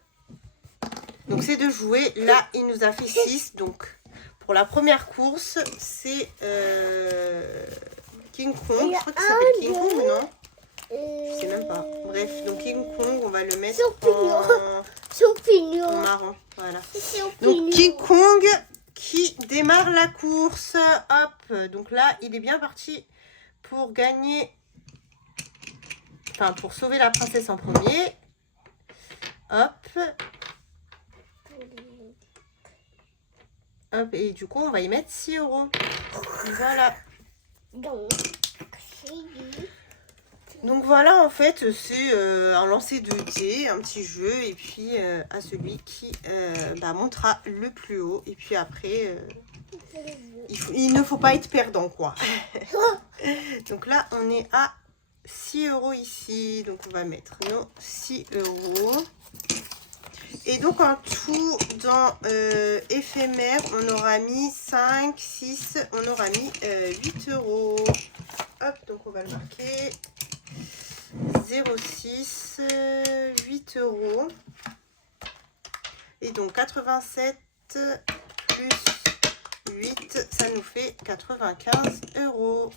Donc c'est de jouer, là il nous a fait 6, donc pour la première course c'est King Kong, je crois qu'il s'appelle King Kong ou non? Je sais même pas, bref, donc va le mettre Champignon. en marron. Voilà. Champignon. Donc King Kong qui démarre la course. Hop, donc là, il est bien parti pour gagner, enfin pour sauver la princesse en premier. Hop. Hop, et du coup, on va y mettre 6 €. Voilà. Donc voilà, en fait, c'est un lancer de dés, un petit jeu, et puis à celui qui montera le plus haut. Et puis après, il ne faut pas être perdant, quoi. Donc là, on est à 6 € ici. Donc on va mettre nos 6 €. Et donc en tout, dans éphémère, on aura mis 5, 6, on aura mis 8 €. Hop, donc on va le marquer. 0,6, 8 €. Et donc 87 plus 8, ça nous fait 95 €.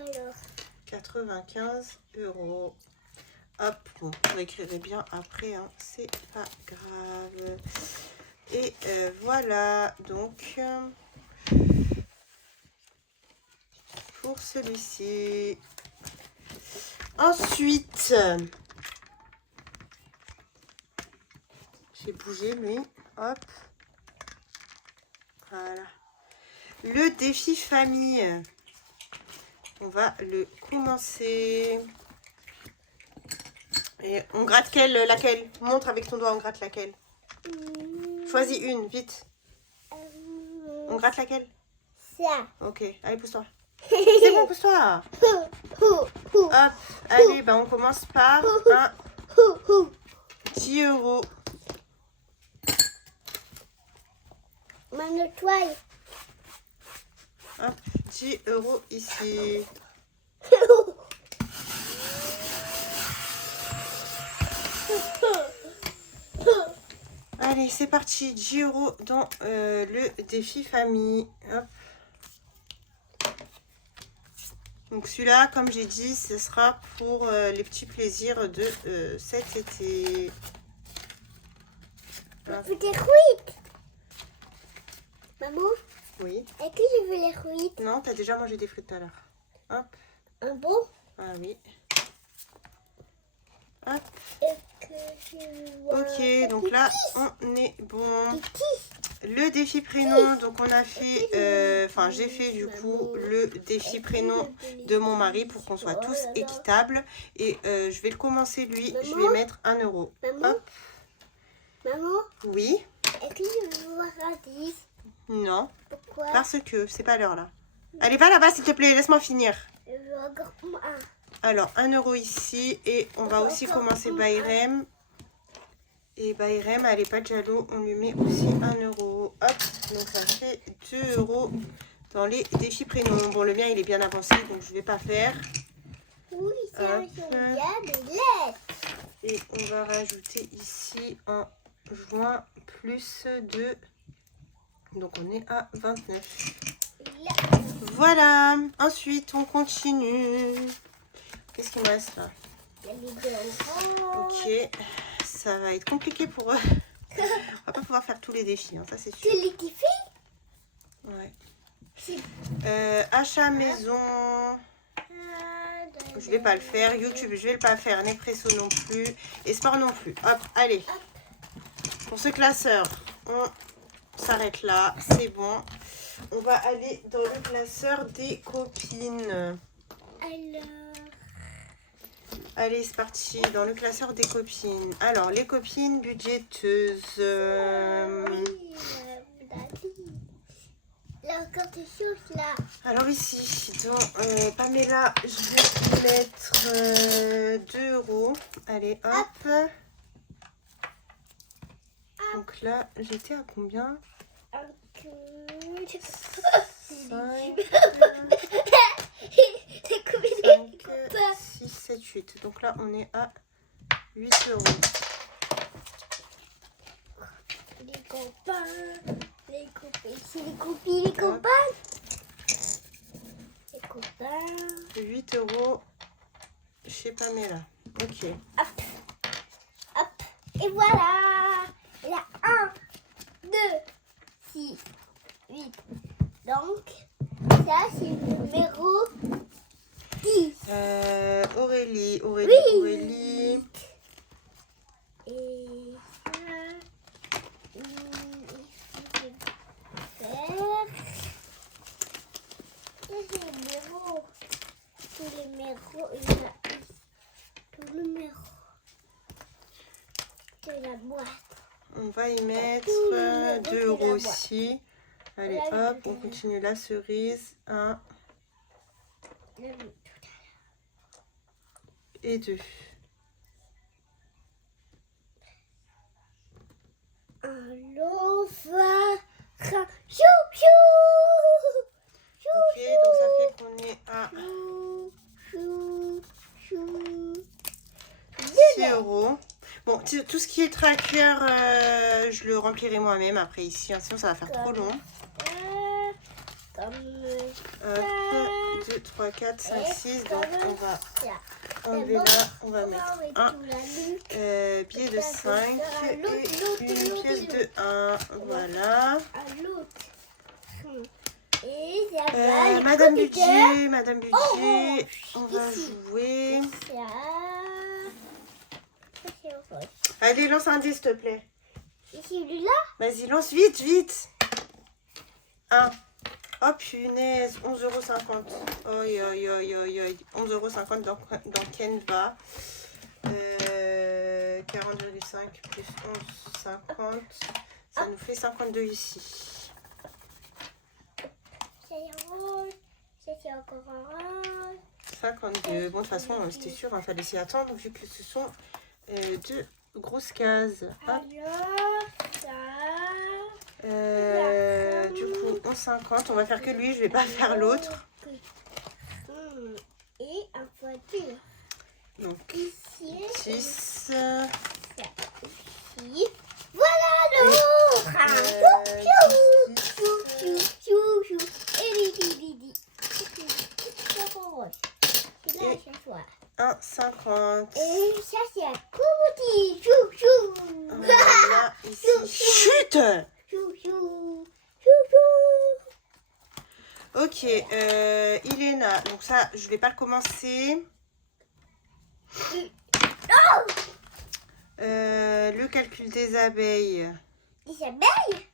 Alors. 95 €. Hop, bon, vous écrirez bien après, hein, c'est pas grave. Et voilà, donc pour celui-ci. Ensuite, j'ai bougé lui, hop, voilà. Le défi famille, on va le commencer. Et on gratte laquelle? Montre avec ton doigt, on gratte laquelle? Choisis une, vite. On gratte laquelle? Ça. Ok, allez, pousse-toi. C'est bon, pousse-toi. Hop, allez, on commence par un 10 €. Mano toile. Hop, 10 € ici. Allez, c'est parti. 10 € dans le défi famille. Hop. Donc celui-là, comme j'ai dit, ce sera pour les petits plaisirs de cet été. Je veux des fruits. Maman, Oui. est-ce que je veux les fruits? Non, t'as déjà mangé des fruits tout à l'heure. Hop. Un bon? Ah oui. Hop. Est-ce que je veux Ok, donc là, on est bon. Le défi prénom, donc on a fait, enfin j'ai fait du coup le défi prénom de mon mari pour qu'on soit tous équitables. Et je vais le commencer lui, je vais mettre 1 €. Maman, Hop. maman, Oui. est-ce que je veux voir un 10? Non, Pourquoi? parce que c'est pas l'heure là. Allez, va là-bas s'il te plaît, laisse-moi finir. Je veux encore un. Alors, 1 € ici et on va aussi commencer Bayrem. Et Bayrem, elle est pas jaloux, on lui met aussi 1 €. Hop, donc ça fait 2 € dans les défis prénoms. Bon, le mien il est bien avancé, donc je vais pas faire. Oui, c'est un Hop. de lettres. Et on va rajouter ici en juin plus 2. Donc on est à 29. Voilà. Ensuite, on continue. Qu'est-ce qu'il me reste là? Ok. Ça va être compliqué pour eux. On va pas pouvoir faire tous les défis, hein, ça c'est sûr. C'est les défis? Ouais. Achat maison. Je vais pas le faire. YouTube, je vais le pas faire. Nespresso non plus. Et sport non plus. Hop, allez. Pour ce classeur, on s'arrête là. C'est bon. On va aller dans le classeur des copines. Alors... Allez, c'est parti. Dans le classeur des copines. Alors, les copines budgéteuses. Là, encore des choses là. Alors ici, dans Pamela, je vais mettre 2 €. Allez, hop. Donc là, j'étais à combien? 5, 6, 7, 8. Donc là, on est à 8 €. Les copains. Les copains. C'est les copines, les copains. Les copains. 8 € chez Pamela. Ok. Hop. Hop. Et voilà. Il y a 1, 2, 6, 8. Donc, ça, c'est le numéro 10. Aurélie. Oui. Aurélie. Et ça, il faut faire. Ça, c'est le numéro. Tout le numéro, il y a tout le numéro de la boîte. On va y mettre Tout le 2 numéro de € la boîte. aussi. Allez, Voilà, hop, on continue la cerise. 1 et 2. Allô, va. Chou, chou. Ok, donc ça fait qu'on est à Chou, chou. 6 €. Bon, tout ce qui est tracker, je le remplirai moi-même après ici, hein, sinon ça va faire trop long. Comme 2, 3, 4, 5, 6. Donc on va ça. enlever là, on va mettre un billet de 5 et une pièce de 1. Voilà. À l'autre. Et ça va. Madame Budget, Madame Budget, Oh, on va ici. jouer. Ça, c'est rose. Allez, lance un dé, s'il te plaît. Et celui-là? Vas-y, lance vite, vite. 1. Oh punaise, 11,50 €. Oi, oi, oi, oi, oi. 11,50 € dans Canva. 40,5 plus 11,50. Ça nous fait 52 ici. C'est rose. C'est encore un rose. 52. Bon, de toute façon, c'était sûr, il fallait s'y attendre vu que ce sont deux grosses cases. Hop. Alors, ça. Du coup, 11,50. On va faire que lui, je vais pas faire l'autre. Et un voiture. Donc, Ici. 6. Ici. Voilà l'autre. Chou, chou, chou, chou. Et di. C'est là, chaque fois. 1,50. Et ça, c'est un petit. Chou, chou. Voilà, ici. Chut! Chou, chou. Chou, chou. Ok, Iléna. Donc ça, je vais pas le commencer. Le calcul des abeilles. Des abeilles?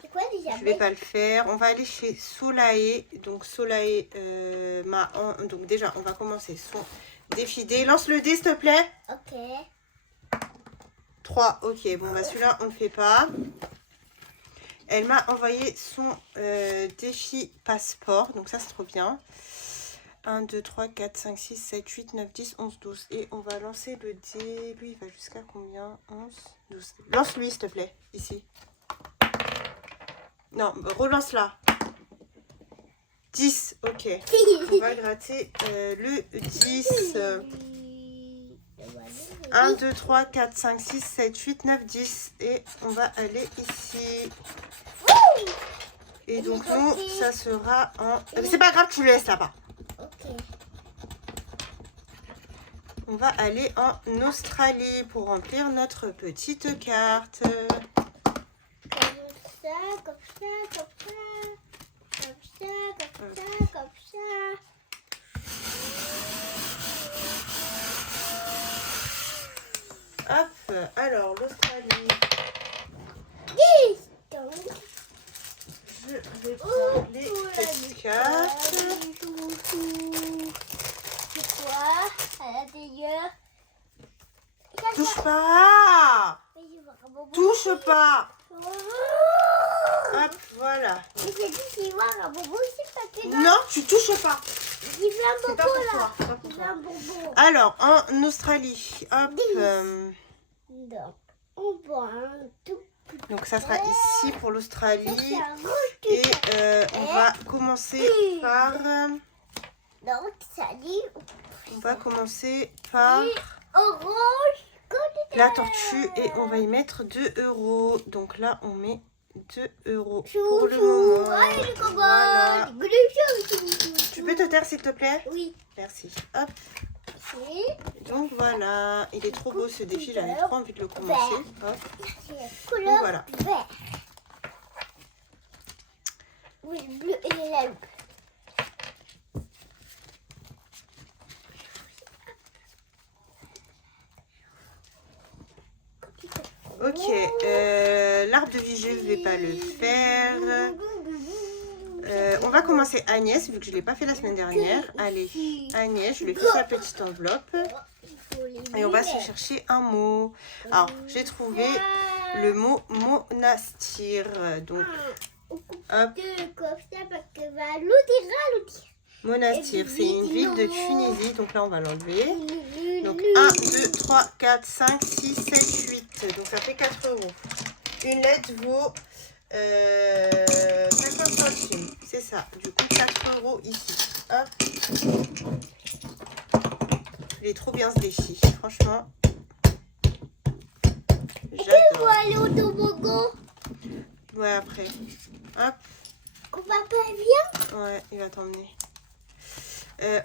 C'est quoi des Je vais abeilles? pas le faire. On va aller chez Solae. Donc Solae donc déjà, on va commencer son défi dé. Lance le dé, s'il te plaît. Ok. 3. Ok, bon, bah celui-là, on ne le fait pas. Elle m'a envoyé son défi passeport. Donc ça, c'est trop bien. 1, 2, 3, 4, 5, 6, 7, 8, 9, 10, 11, 12. Et on va lancer le dé. Lui, il va jusqu'à combien? 11, 12. Lance-lui, s'il te plaît. Ici. Non, relance là. 10. Ok. On va gratter le 10. 1, 2, 3, 4, 5, 6, 7, 8, 9, 10. Et on va aller ici. Et donc, nous, ça sera en... C'est pas grave, tu le laisses là-bas. Ok. On va aller en Australie pour remplir notre petite carte. Comme ça, comme ça, comme ça. Comme ça, comme ça, comme ça. Hop, alors l'Australie. 10. Donc, Je vais prendre les petites cartes. c'est quoi à l'intérieur? Touche pas! Touche pas! Hop, voilà. Mais j'ai dit qu'il y a un bonbon ici, parce que là, Non, tu touches pas. il veut un C'est pas bonbon pour là. toi. c'est pas pour Il veut toi. un bonbon. Alors, en Australie, hop. Donc, on voit un tout. Donc, ça sera ici pour Donc, l'Australie. c'est un rouge tout Et ça. on va commencer par... Donc, ça dit On va commencer par orange. la tortue et on va y mettre 2 €. Donc là, on met 2 euros pour le moment. Allez, le cowboy. Voilà. Chou. Tu peux te taire s'il te plaît? Oui. Merci. Hop. C'est Donc voilà, il est trop beau ce défi, j'avais trop envie de le commencer. Hop. la couleur Donc voilà. vert. Oui, le bleu et la loupe. Ok, l'arbre de vie, je ne vais pas le faire. On va commencer Agnès, vu que je ne l'ai pas fait la semaine dernière. Allez, Agnès, je lui fais sa petite enveloppe. Et on va se chercher un mot. Alors, j'ai trouvé le mot monastir. Donc, hop. Monastir, c'est une ville de Tunisie. Donc là, on va l'enlever. Donc 1, 2, 3, 4, 5, 6, 7, 8. Donc ça fait 4 euros. Une lettre vaut 50 centimes. C'est ça. Du coup, 4 euros ici. Hop. Il est trop bien ce défi. Franchement. J'adore. Aller au toboggan. Ouais, après. Hop. On va pas bien. Ouais, il va t'emmener.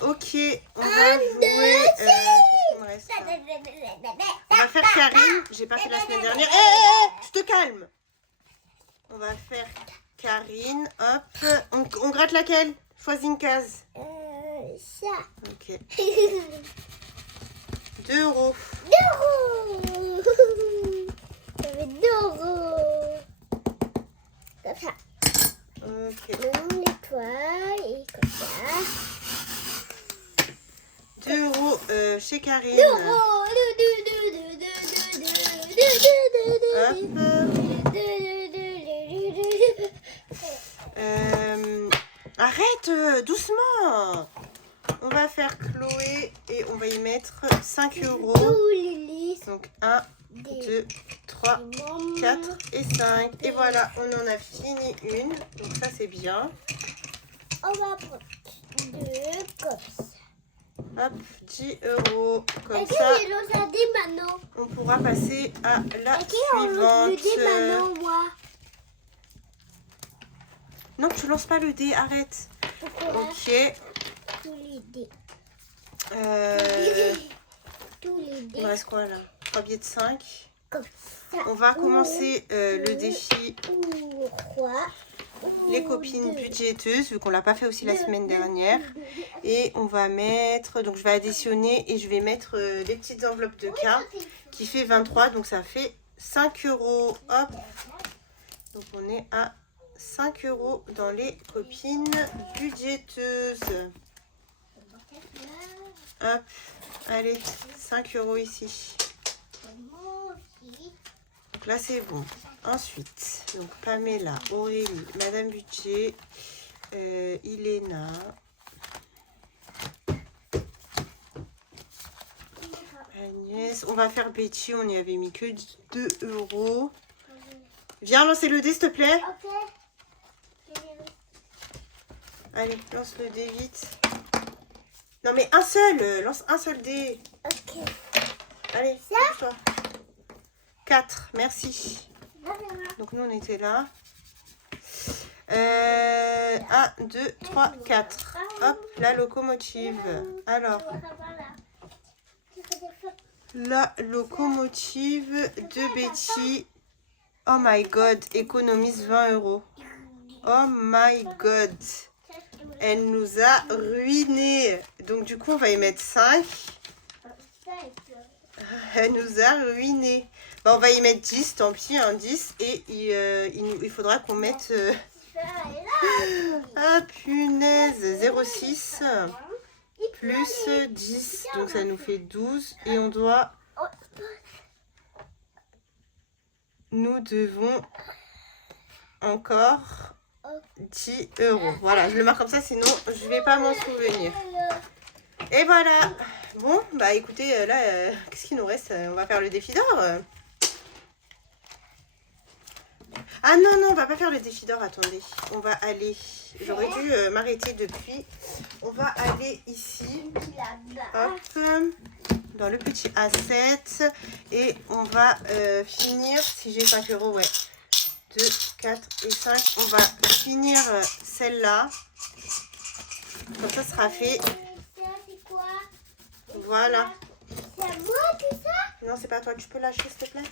Ok, on va jouer. Qu'est-ce qu'il me reste là? On va faire Karine. J'ai pas fait la semaine dernière. Tu te calmes. On va faire Karine. Hop. On gratte laquelle? Choisis une case. Ça. Ok. 2 euros. 2 euros. Ça fait 2 euros. Comme ça. Ok. On nettoie et comme ça. 2 euros chez Karine. 2 euros. Arrête, doucement. On va faire Chloé et on va y mettre 5 euros. Donc 1, 2, 3, 4 et 5. Et voilà, on en a fini une. Donc ça, c'est bien. On va prendre 2 comme ça. Hop, 10 euros. Comme Est-ce ça, que j'ai lancé des manos? on pourra passer à la Est-ce qu'on suivante. lance des manos, moi? Non, tu lances pas le dé, arrête. Pourquoi? Ok. Tous les dés. Tous les Il dés. me reste quoi là? 3 billets de 5. Comme ça. On va commencer le défi Roi. les copines budgéteuses, vu qu'on l'a pas fait aussi la semaine dernière. Et on va mettre, donc je vais additionner et je vais mettre les petites enveloppes de cartes qui fait 23. Donc ça fait 5 euros. Hop. Donc on est à 5 euros dans les copines budgéteuses. Hop. Allez, 5 euros ici. Donc là c'est bon. Ensuite, donc Pamela, Aurélie, Madame Budget, Iléna, Agnès. On va faire Betty, on n'y avait mis que 2 euros. Viens lancer le dé s'il te plaît. Ok. Allez, lance le dé vite. Non mais un seul, lance un seul dé. Ok. Allez, Ça toi. 4, merci. Donc nous on était là. 1, 2, 3, 4. Hop, la locomotive. Alors, la locomotive de Betty. Oh my god, économise 20 euros. Oh my god. Elle nous a ruinés. Donc du coup on va y mettre 5. Elle nous a ruinés. Bon, on va y mettre 10, tant pis, un 10. Et il faudra qu'on mette... Ah punaise, 0,6 plus 10. Donc ça nous fait 12. Et on doit... Nous devons encore 10 euros. Voilà, je le marque comme ça, sinon je vais pas m'en souvenir. Et voilà. Bon, bah écoutez, là, qu'est-ce qu'il nous reste? On va faire le défi d'or. Ah non, non, on va pas faire le défi d'or, attendez. On va aller... J'aurais dû m'arrêter depuis. On va aller ici. Hop. Dans le petit A7. Et on va finir, si j'ai 5 euros, ouais. 2, 4 et 5. On va finir celle-là. Comme ça sera fait. Ça, c'est quoi? Voilà. C'est à moi tout ça? Non, c'est pas à toi. Tu peux lâcher, s'il te plaît?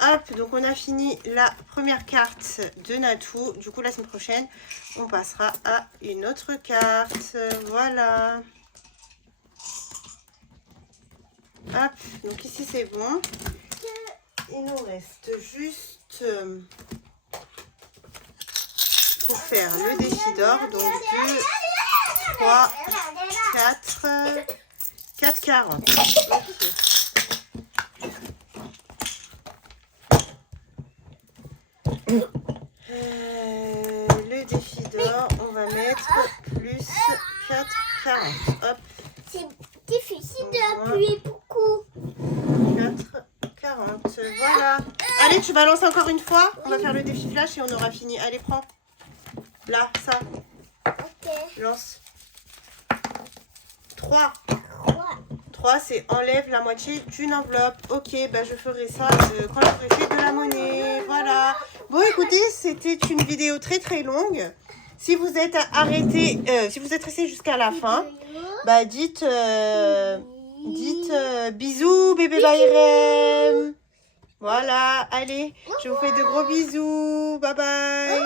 Hop, donc on a fini la première carte de Natou. Du coup, la semaine prochaine, on passera à une autre carte. Voilà. Hop, donc ici c'est bon. Il nous reste juste pour faire le défi d'or. Donc 2, 3, 4, 4 40. Ok. Le défi d'or, on va mettre plus 4 40. Hop, C'est difficile d'appuyer beaucoup. 4 40. Voilà. Allez, tu vas lancer encore une fois. On va faire le défi flash et on aura fini. Allez, prends. Là, ça. Ok. Lance. 3. 3. 3, c'est enlève la moitié d'une enveloppe. Ok, bah je ferai ça quand j'aurai fait de la monnaie. Voilà. Bon, écoutez, c'était une vidéo très très longue. Si vous êtes arrêté, si vous êtes resté jusqu'à la fin, bah dites bisous bébé Bayrem. Voilà, allez, je vous fais de gros bisous. Bye bye.